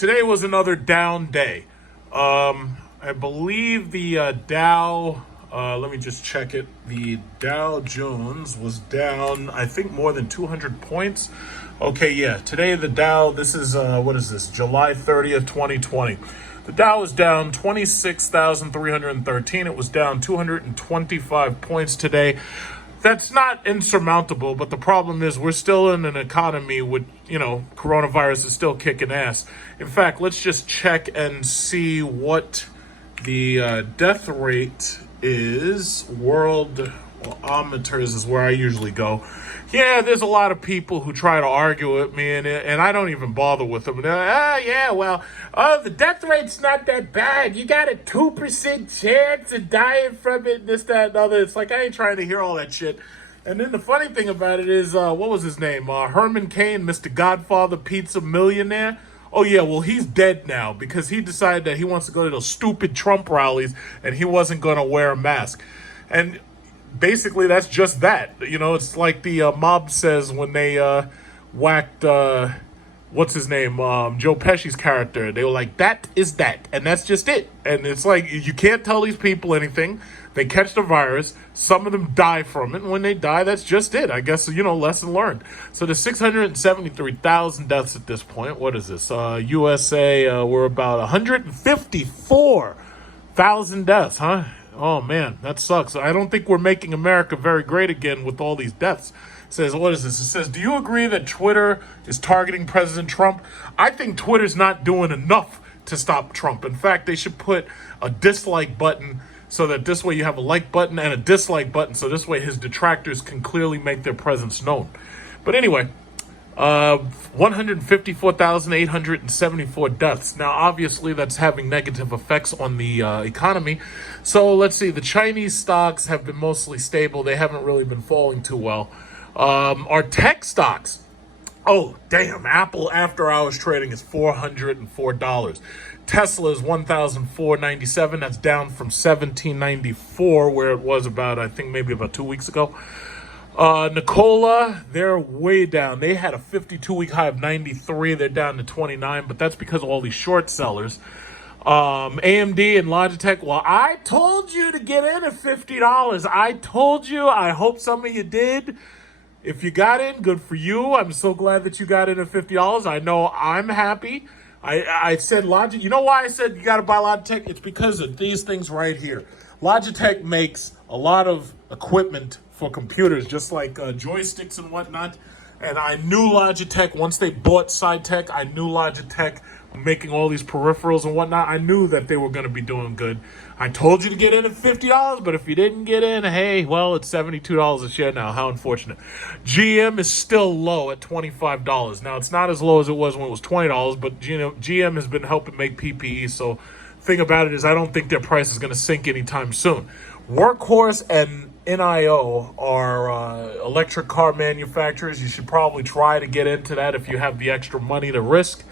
Today was another down day. I believe the Dow, let me just check it. The Dow Jones was down, I think, more than 200 points. Okay, yeah. Today the Dow, this is, what is this? July 30th, 2020. The Dow was down 26,313. It was down 225 points today. That's not insurmountable, but the problem is we're still in an economy with, coronavirus is still kicking ass. In fact, let's just check and see what the death rate is. Worldometers is where I usually go. Yeah, there's a lot of people who try to argue with me, and I don't even bother with them. The death rate's not that bad. You got a 2% chance of dying from it, this, that, and other. It's like, I ain't trying to hear all that shit. And then the funny thing about it is, what was his name? Herman Cain, Mr. Godfather Pizza Millionaire. Oh, yeah, well, he's dead now because he decided that he wants to go to those stupid Trump rallies and he wasn't going to wear a mask. And basically, that's just that. It's like the mob says when they whacked, what's his name, Joe Pesci's character. They were like, that is that, and that's just it. And it's like, you can't tell these people anything. They catch the virus. Some of them die from it, and when they die, that's just it. I guess, lesson learned. So there's 673,000 deaths at this point. What is this? USA, we're about 154,000 deaths, huh? Oh, man, that sucks. I don't think we're making America very great again with all these deaths. It says, what is this? It says, do you agree that Twitter is targeting President Trump? I think Twitter's not doing enough to stop Trump. In fact, they should put a dislike button so that this way you have a like button and a dislike button. So this way his detractors can clearly make their presence known. But anyway, 154,874 deaths. Now, obviously, that's having negative effects on the economy. So let's see. The Chinese stocks have been mostly stable. They haven't really been falling too well. Our tech stocks. Oh, damn. Apple after hours trading is $404. Tesla is $1,497. That's down from $1,794 where it was about 2 weeks ago. Nikola, they're way down. They had a 52-week high of 93. They're down to 29, but that's because of all these short sellers. AMD and Logitech, well, I told you to get in at $50. I told you. I hope some of you did. If you got in, good for you. I'm so glad that you got in at $50. I know I'm happy. I said Logitech. You know why I said you got to buy Logitech? It's because of these things right here. Logitech makes a lot of equipment for computers, just like joysticks and whatnot. And I knew Logitech, once they bought SciTech, I knew Logitech making all these peripherals and whatnot. I knew that they were going to be doing good. I told you to get in at $50, but if you didn't get in, hey, well, it's $72 a share now. How unfortunate. GM is still low at $25. Now, it's not as low as it was when it was $20, but GM has been helping make PPE, so thing about it is I don't think their price is going to sink anytime soon. Workhorse and NIO are electric car manufacturers. You should probably try to get into that if you have the extra money to risk.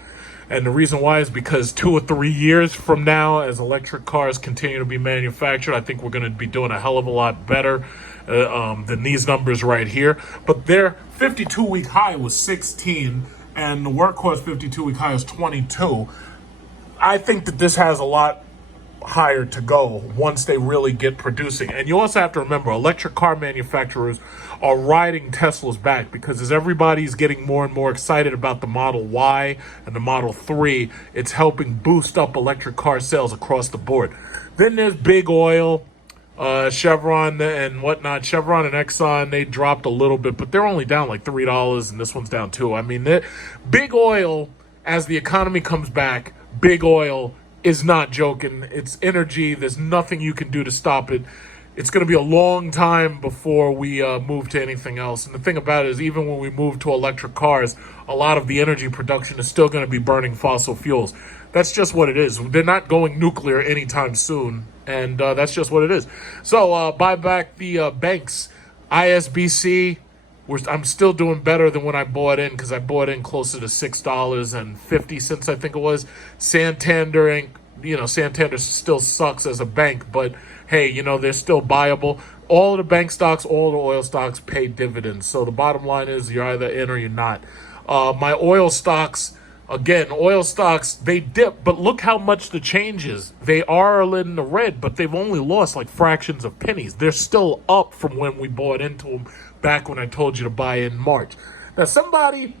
And the reason why is because 2 or 3 years from now, as electric cars continue to be manufactured, I think we're going to be doing a hell of a lot better than these numbers right here. But their 52-week high was 16, and the Workhorse 52-week high is 22. I think that this has a lot higher to go once they really get producing. And you also have to remember, electric car manufacturers are riding Tesla's back because as everybody's getting more and more excited about the Model Y and the Model 3, it's helping boost up electric car sales across the board. Then there's big oil, Chevron and whatnot. Chevron and Exxon, they dropped a little bit, but they're only down like $3, and this one's down $2. I mean, big oil, as the economy comes back, big oil is not joking. It's energy. There's nothing you can do to stop it. It's going to be a long time before we move to anything else. And the thing about it is, even when we move to electric cars, a lot of the energy production is still going to be burning fossil fuels. That's just what it is. They're not going nuclear anytime soon, and that's just what it is. So buy back the banks. ISBC, I'm still doing better than when I bought in because I bought in closer to $6.50, I think it was. Santander Inc., Santander still sucks as a bank, but hey, they're still buyable. All of the bank stocks, all of the oil stocks pay dividends. So the bottom line is you're either in or you're not. My oil stocks, Again, oil stocks, they dip, but look how much the change is. They are in the red, but they've only lost like fractions of pennies. They're still up from when we bought into them back when I told you to buy in March. Now, somebody,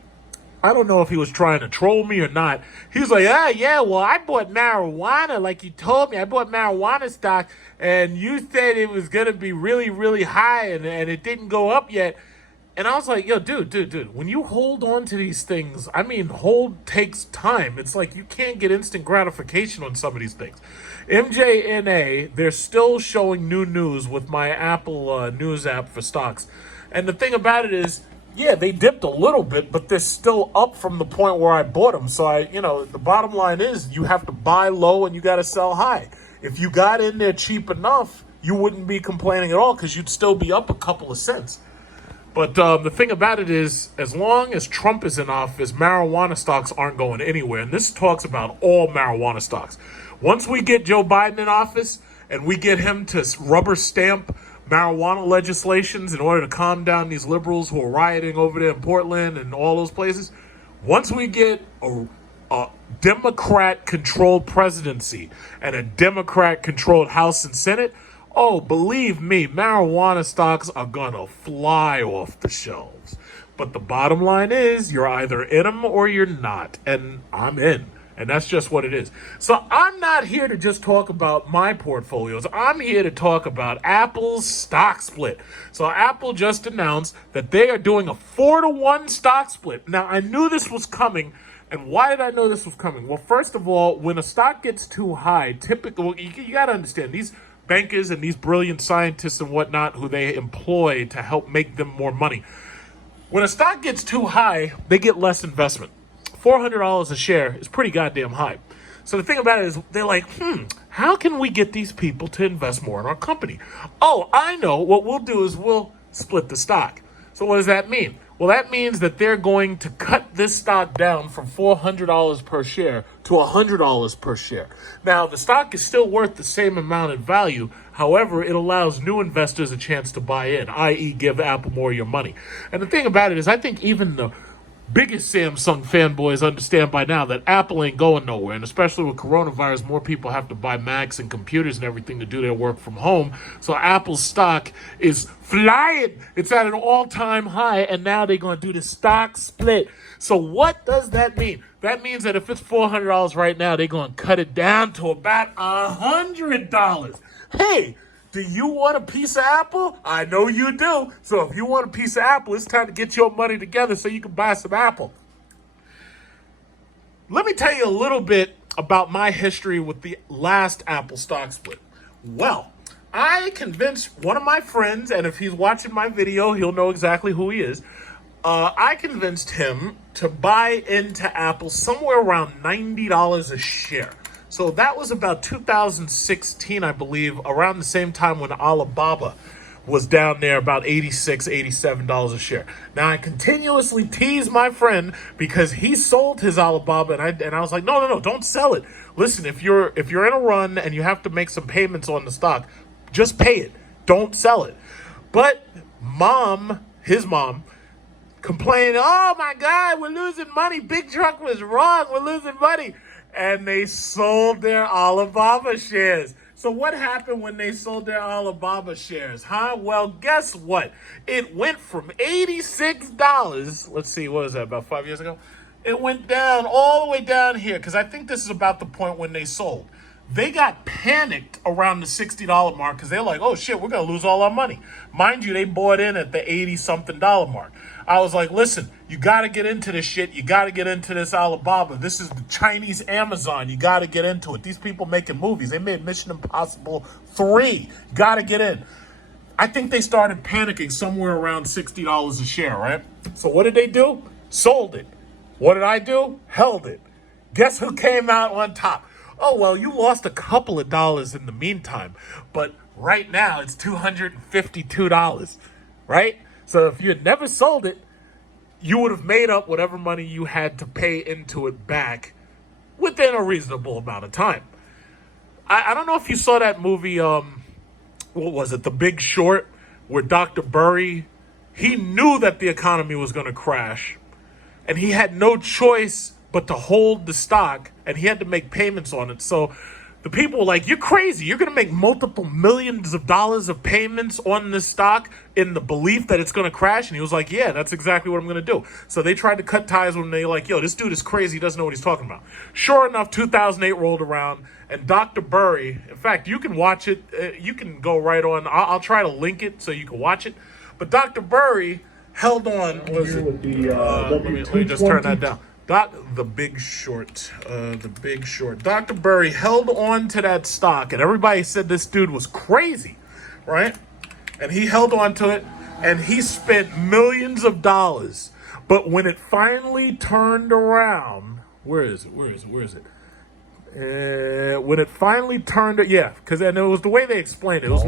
I don't know if he was trying to troll me or not. He was like, yeah, well, I bought marijuana like you told me. I bought marijuana stock, and you said it was going to be really, really high, and it didn't go up yet. And I was like, yo, dude, when you hold on to these things, I mean, hold takes time. It's like you can't get instant gratification on some of these things. MJNA, they're still showing new news with my Apple News app for stocks. And the thing about it is, yeah, they dipped a little bit, but they're still up from the point where I bought them. So, the bottom line is you have to buy low and you got to sell high. If you got in there cheap enough, you wouldn't be complaining at all because you'd still be up a couple of cents. But the thing about it is, as long as Trump is in office, marijuana stocks aren't going anywhere. And this talks about all marijuana stocks. Once we get Joe Biden in office and we get him to rubber stamp marijuana legislations in order to calm down these liberals who are rioting over there in Portland and all those places, once we get a Democrat-controlled presidency and a Democrat-controlled House and Senate, oh, believe me, marijuana stocks are going to fly off the shelves. But the bottom line is you're either in them or you're not. And I'm in. And that's just what it is. So I'm not here to just talk about my portfolios. I'm here to talk about Apple's stock split. So Apple just announced that they are doing a 4-to-1 stock split. Now, I knew this was coming. And why did I know this was coming? Well, first of all, when a stock gets too high, typically, you got to understand, these bankers and these brilliant scientists and whatnot who they employ to help make them more money. When a stock gets too high, they get less investment. $400 a share is pretty goddamn high. So the thing about it is they're like, how can we get these people to invest more in our company? Oh, I know. What we'll do is we'll split the stock. So what does that mean? Well, that means that they're going to cut this stock down from $400 per share to $100 per share. Now, the stock is still worth the same amount in value. However, it allows new investors a chance to buy in, i.e. give Apple more of your money. And the thing about it is I think even the biggest Samsung fanboys understand by now that Apple ain't going nowhere. And especially with coronavirus, more people have to buy Macs and computers and everything to do their work from home. So Apple's stock is flying. It's at an all-time high, and now they're going to do the stock split. So what does that mean? That means that if it's $400 right now, they're going to cut it down to about $100. Hey, do you want a piece of Apple? I know you do. So if you want a piece of Apple, it's time to get your money together so you can buy some Apple. Let me tell you a little bit about my history with the last Apple stock split. Well, I convinced one of my friends, and if he's watching my video, he'll know exactly who he is. I convinced him to buy into Apple somewhere around $90 a share. So that was about 2016, I believe, around the same time when Alibaba was down there about $86, $87 a share. Now, I continuously tease my friend because he sold his Alibaba, and I was like, no, don't sell it. Listen, if you're in a run and you have to make some payments on the stock, just pay it. Don't sell it. But his mom, complained, oh my God, we're losing money. Big Truck was wrong. We're losing money. And they sold their Alibaba shares. So what happened when they sold their Alibaba shares, huh? Well, guess what? It went from $86. Let's see, what was that, about 5 years ago? It went down all the way down here, because I think this is about the point when they sold. They got panicked around the $60 mark because they're like, oh shit, we're going to lose all our money. Mind you, they bought in at the $80-something mark. I was like, listen, you got to get into this shit. You got to get into this Alibaba. This is the Chinese Amazon. You got to get into it. These people making movies. They made Mission Impossible 3. You got to get in. I think they started panicking somewhere around $60 a share, right? So what did they do? Sold it. What did I do? Held it. Guess who came out on top? Oh, well, you lost a couple of dollars in the meantime, but right now it's $252, right? So if you had never sold it, you would have made up whatever money you had to pay into it back within a reasonable amount of time. I don't know if you saw that movie, what was it, The Big Short, where Dr. Burry, he knew that the economy was going to crash, and he had no choice but to hold the stock, and he had to make payments on it. So the people were like, you're crazy. You're going to make multiple millions of dollars of payments on this stock in the belief that it's going to crash. And he was like, yeah, that's exactly what I'm going to do. So they tried to cut ties with him. They're like, yo, this dude is crazy. He doesn't know what he's talking about. Sure enough, 2008 rolled around, and Dr. Burry, in fact, you can watch it. You can go right on. I'll try to link it so you can watch it. But Dr. Burry held on. What is it? Let me just turn that down. The Big Short. The Big Short. Dr. Burry held on to that stock, and everybody said this dude was crazy, right? And he held on to it, and he spent millions of dollars. But when it finally turned around, where is it? When it finally turned, because it was the way they explained it. It was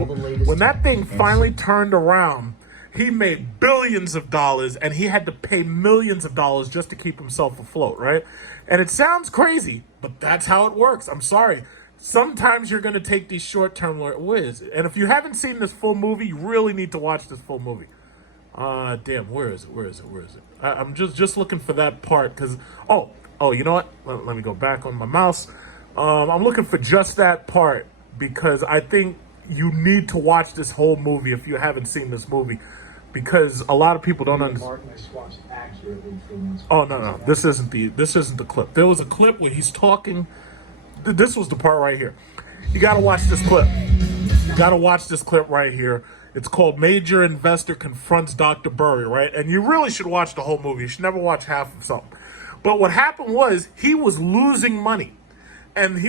when that thing finally turned around. He made billions of dollars, and he had to pay millions of dollars just to keep himself afloat, right? And it sounds crazy, but that's how it works. I'm sorry. Sometimes you're going to take these short-term... Where is it? And if you haven't seen this full movie, you really need to watch this full movie. Damn, where is it? I'm just looking for that part, because... Oh, you know what? Let me go back on my mouse. I'm looking for just that part, because I think you need to watch this whole movie if you haven't seen this movie. Because a lot of people don't understand. Oh no, this isn't the clip. There was a clip where he's talking. This was the part right here. You gotta watch this clip. Right here. It's called Major Investor Confronts Dr. Burry, right? And you really should watch the whole movie. You should never watch half of something. But what happened was he was losing money. And he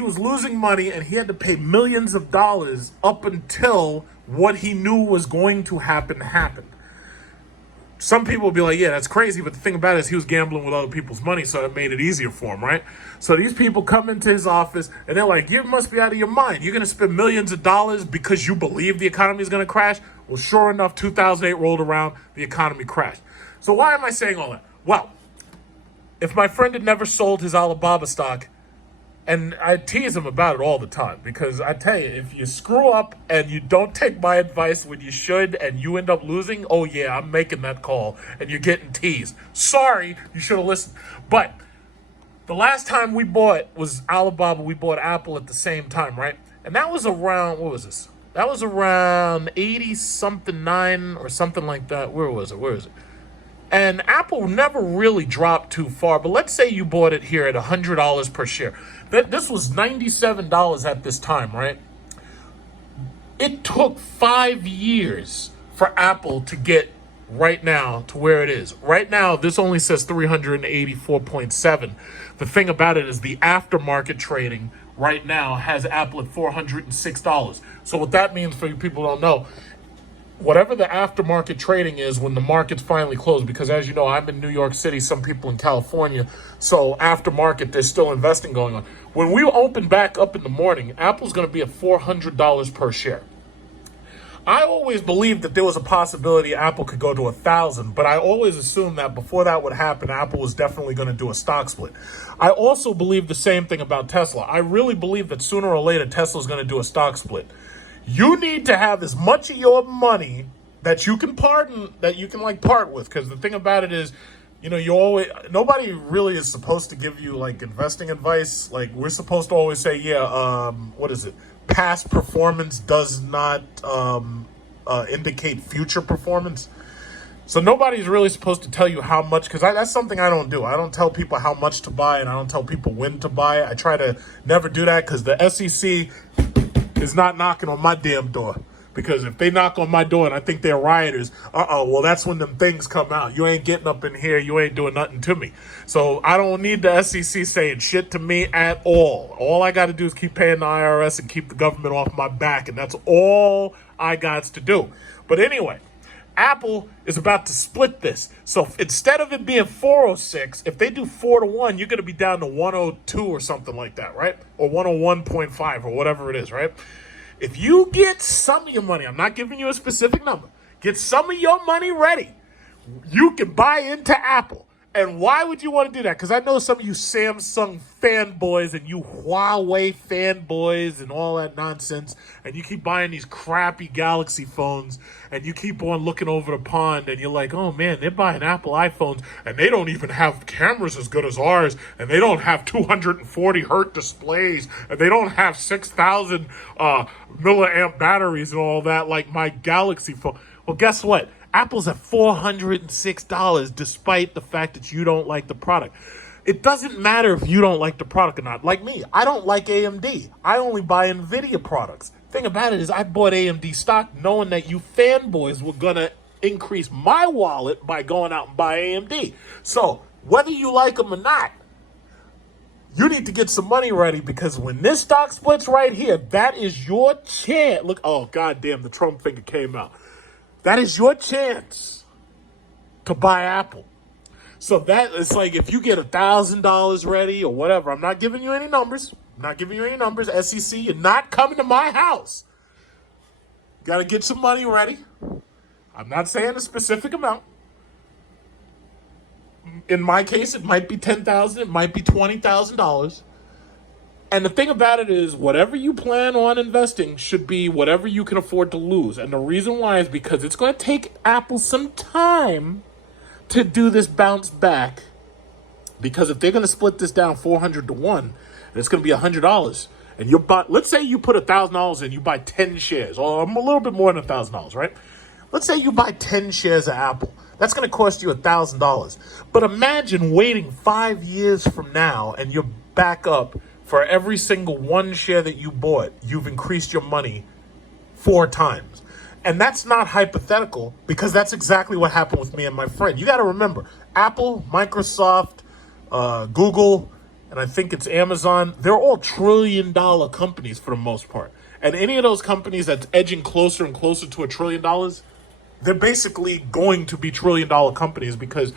had to pay millions of dollars up until what he knew was going to happen happened. Some people will be like, yeah, that's crazy, but the thing about it is he was gambling with other people's money, so it made it easier for him, right? So these people come into his office, and they're like, you must be out of your mind. You're going to spend millions of dollars because you believe the economy is going to crash? Well, sure enough, 2008 rolled around, the economy crashed. So why am I saying all that? Well, if my friend had never sold his Alibaba stock, and I tease him about it all the time, because I tell you, if you screw up and you don't take my advice when you should and you end up losing, oh yeah, I'm making that call and you're getting teased. Sorry, you should have listened. But the last time we bought was Alibaba. We bought Apple at the same time, right? And that was around, what was this? That was around 80-something, 9 or something like that. Where is it? And Apple never really dropped too far. But let's say you bought it here at $100 per share. This was $97 at this time, right? It took 5 years for Apple to get right now to where it is. Right now, this only says 384.7. The thing about it is the aftermarket trading right now has Apple at $406. So what that means for you people who don't know, whatever the aftermarket trading is when the market's finally closed, because as you know, I'm in New York City, some people in California, so aftermarket, there's still investing going on. When we open back up in the morning, Apple's going to be at $400 per share. I always believed that there was a possibility Apple could go to 1,000, but I always assumed that before that would happen, Apple was definitely going to do a stock split. I also believe the same thing about Tesla. I really believe that sooner or later, Tesla's going to do a stock split. You need to have as much of your money that you can part with, because the thing about it is, you know, nobody really is supposed to give you like investing advice. Like we're supposed to always say, what is it? Past performance does not indicate future performance. So nobody's really supposed to tell you how much, because that's something I don't do. I don't tell people how much to buy, and I don't tell people when to buy. I try to never do that, because the SEC is not knocking on my damn door. Because if they knock on my door and I think they're rioters, well, that's when them things come out. You ain't getting up in here. You ain't doing nothing to me. So I don't need the SEC saying shit to me at all. All I got to do is keep paying the IRS and keep the government off my back. And that's all I got to do. But anyway, Apple is about to split this. So instead of it being 406, if they do 4-1, you're going to be down to 102 or something like that, right? Or 101.5 or whatever it is, right? If you get some of your money, I'm not giving you a specific number, get some of your money ready, you can buy into Apple. And why would you want to do that? Because I know some of you Samsung fanboys and you Huawei fanboys and all that nonsense, and you keep buying these crappy Galaxy phones, and you keep on looking over the pond, and you're like, oh man, they're buying Apple iPhones, and they don't even have cameras as good as ours, and they don't have 240 hertz displays, and they don't have 6,000 milliamp batteries and all that like my Galaxy phone. Well, guess what? Apple's at $406 despite the fact that you don't like the product. It doesn't matter if you don't like the product or not. Like me, I don't like AMD. I only buy NVIDIA products. Thing about it is I bought AMD stock knowing that you fanboys were going to increase my wallet by going out and buy AMD. So whether you like them or not, you need to get some money ready because when this stock splits right here, that is your chance. Look, oh, goddamn, the Trump finger came out. That is your chance to buy Apple. So that it's like if you get $1,000 ready or whatever, I'm not giving you any numbers. SEC, you're not coming to my house. Got to get some money ready. I'm not saying a specific amount. In my case, it might be $10,000. It might be $20,000. And the thing about it is, whatever you plan on investing should be whatever you can afford to lose. And the reason why is because it's going to take Apple some time to do this bounce back. Because if they're going to split this down 400 to 1, and it's going to be $100, and you buy, let's say you put $1,000 in, you buy 10 shares, or a little bit more than $1,000, right? Let's say you buy 10 shares of Apple. That's going to cost you $1,000. But imagine waiting 5 years from now, and you're back up. For every single one share that you bought, you've increased your money 4 times. And that's not hypothetical because that's exactly what happened with me and my friend. You got to remember, Apple, Microsoft, Google, and I think it's Amazon, they're all trillion-dollar companies for the most part. And any of those companies that's edging closer and closer to $1 trillion, they're basically going to be trillion-dollar companies because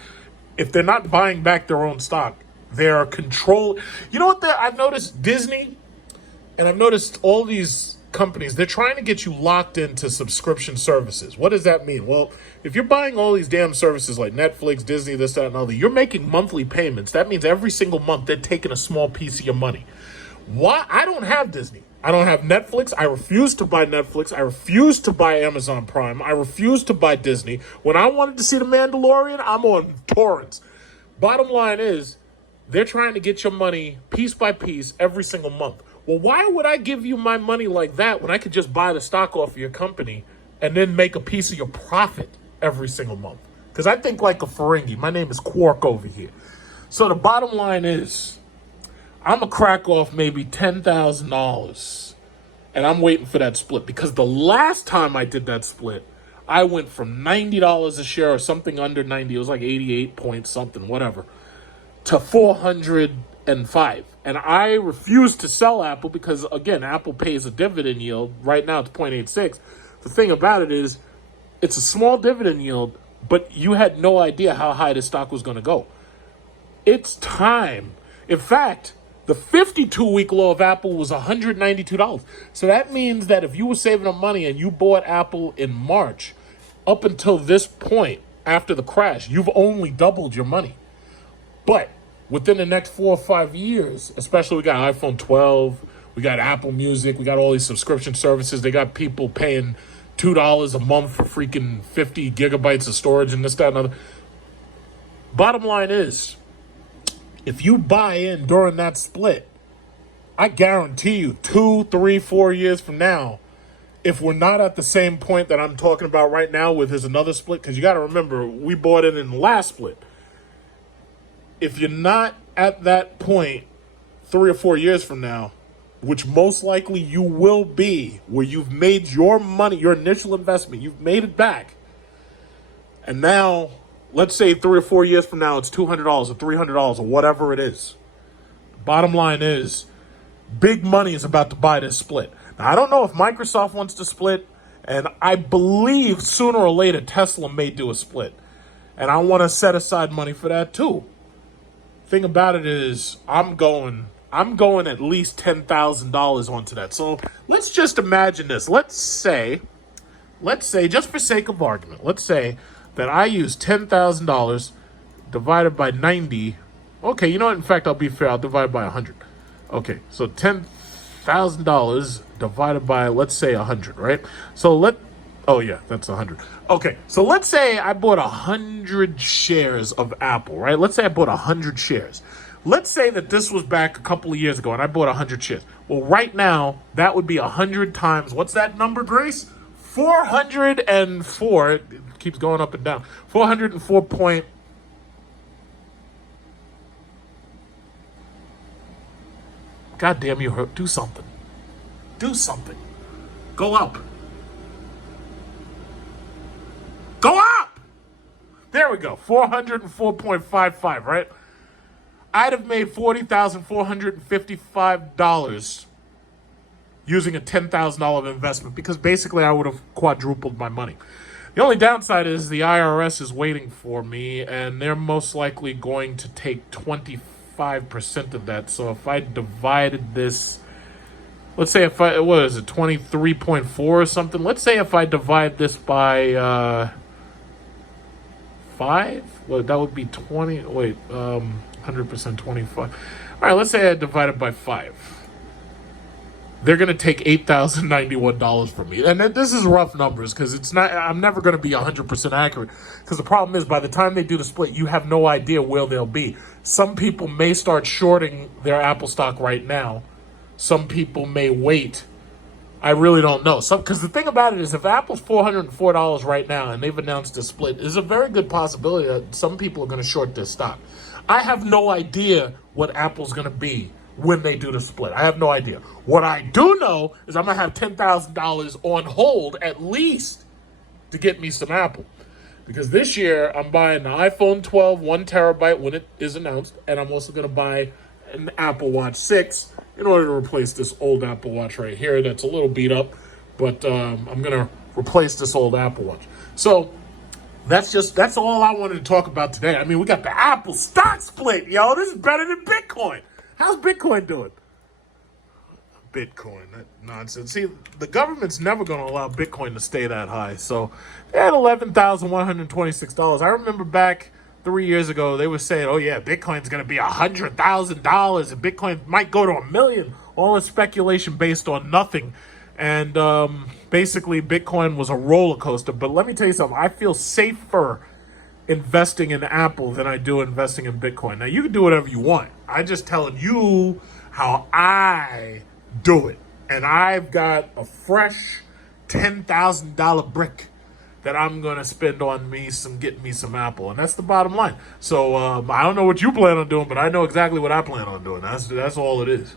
if they're not buying back their own stock, they're control. You know what? I've noticed Disney, and I've noticed all these companies. They're trying to get you locked into subscription services. What does that mean? Well, if you're buying all these damn services like Netflix, Disney, this, that, and other, you're making monthly payments. That means every single month they're taking a small piece of your money. Why? I don't have Disney. I don't have Netflix. I refuse to buy Netflix. I refuse to buy Amazon Prime. I refuse to buy Disney. When I wanted to see The Mandalorian, I'm on torrents. Bottom line is, they're trying to get your money piece by piece every single month. Well, why would I give you my money like that when I could just buy the stock off of your company and then make a piece of your profit every single month? Because I think like a Ferengi. My name is Quark over here. So the bottom line is, I'm going to crack off maybe $10,000 and I'm waiting for that split. Because the last time I did that split, I went from $90 a share or something under 90. It was like 88 point something, whatever, to 405. And I refuse to sell Apple because, again, Apple pays a dividend yield. Right now it's 0.86. The thing about it is it's a small dividend yield, but you had no idea how high the stock was going to go. It's time. In fact, the 52-week low of Apple was $192. So that means that if you were saving up money and you bought Apple in March, up until this point, after the crash, you've only doubled your money. But within the next 4 or 5 years, especially we got iPhone 12, we got Apple Music, we got all these subscription services. They got people paying $2 a month for freaking 50 gigabytes of storage and this, that, and other. Bottom line is, if you buy in during that split, I guarantee you 2, 3, 4 years from now, if we're not at the same point that I'm talking about right now with there's another split, because you got to remember, we bought it in the last split. If you're not at that point 3 or 4 years from now, which most likely you will be, where you've made your money, your initial investment, you've made it back, and now, let's say 3 or 4 years from now, it's $200 or $300 or whatever it is. Bottom line is, big money is about to buy this split. Now, I don't know if Microsoft wants to split, and I believe sooner or later Tesla may do a split. And I want to set aside money for that too. Thing about it is, I'm going at least $10,000 onto that. So let's just imagine this. Let's say, just for sake of argument, let's say that I use $10,000 divided by 90. Okay, you know what? In fact, I'll be fair. I'll divide by 100. Okay, so $10,000 divided by, let's say, 100, right? Oh yeah, that's 100. Okay, so let's say I bought 100 shares of Apple, right? Let's say I bought 100 shares. Let's say that this was back a couple of years ago and I bought 100 shares. Well, right now, that would be 100 times, what's that number, Grace? 404. It keeps going up and down. 404 point. God damn you, hurt. Do something. Do something. Go up. Go up! There we go. 404.55, right? I'd have made $40,455 using a $10,000 investment because basically I would have quadrupled my money. The only downside is the IRS is waiting for me and they're most likely going to take 25% of that. So if I divided this, let's say if I, what is it, 23.4 or something? Let's say if I divide this by 5, well, that would be 20, 100% 25. All right, let's say I divide it by 5. They're going to take $8,091 from me. And this is rough numbers because it's not, I'm never going to be 100% accurate because the problem is by the time they do the split, you have no idea where they'll be. Some people may start shorting their Apple stock right now. Some people may wait. I really don't know. Because the thing about it is if Apple's $404 right now and they've announced a split, there's a very good possibility that some people are going to short this stock. I have no idea what Apple's going to be when they do the split. I have no idea. What I do know is I'm going to have $10,000 on hold at least to get me some Apple. Because this year I'm buying the iPhone 12 1 terabyte when it is announced, and I'm also going to buy an Apple Watch 6 in order to replace this old Apple Watch right here that's a little beat up, but I'm going to replace this old Apple Watch. So that's all I wanted to talk about today. I mean, we got the Apple stock split, yo. This is better than Bitcoin. How's Bitcoin doing? Bitcoin, that nonsense. See, the government's never going to allow Bitcoin to stay that high. So they had $11,126. I remember back 3 years ago, they were saying, oh yeah, Bitcoin's going to be $100,000 and Bitcoin might go to $1 million. All this speculation based on nothing. And basically, Bitcoin was a roller coaster. But let me tell you something. I feel safer investing in Apple than I do investing in Bitcoin. Now, you can do whatever you want. I'm just telling you how I do it. And I've got a fresh $10,000 brick that I'm going to spend on getting me some Apple. And that's the bottom line. So I don't know what you plan on doing, but I know exactly what I plan on doing. That's all it is.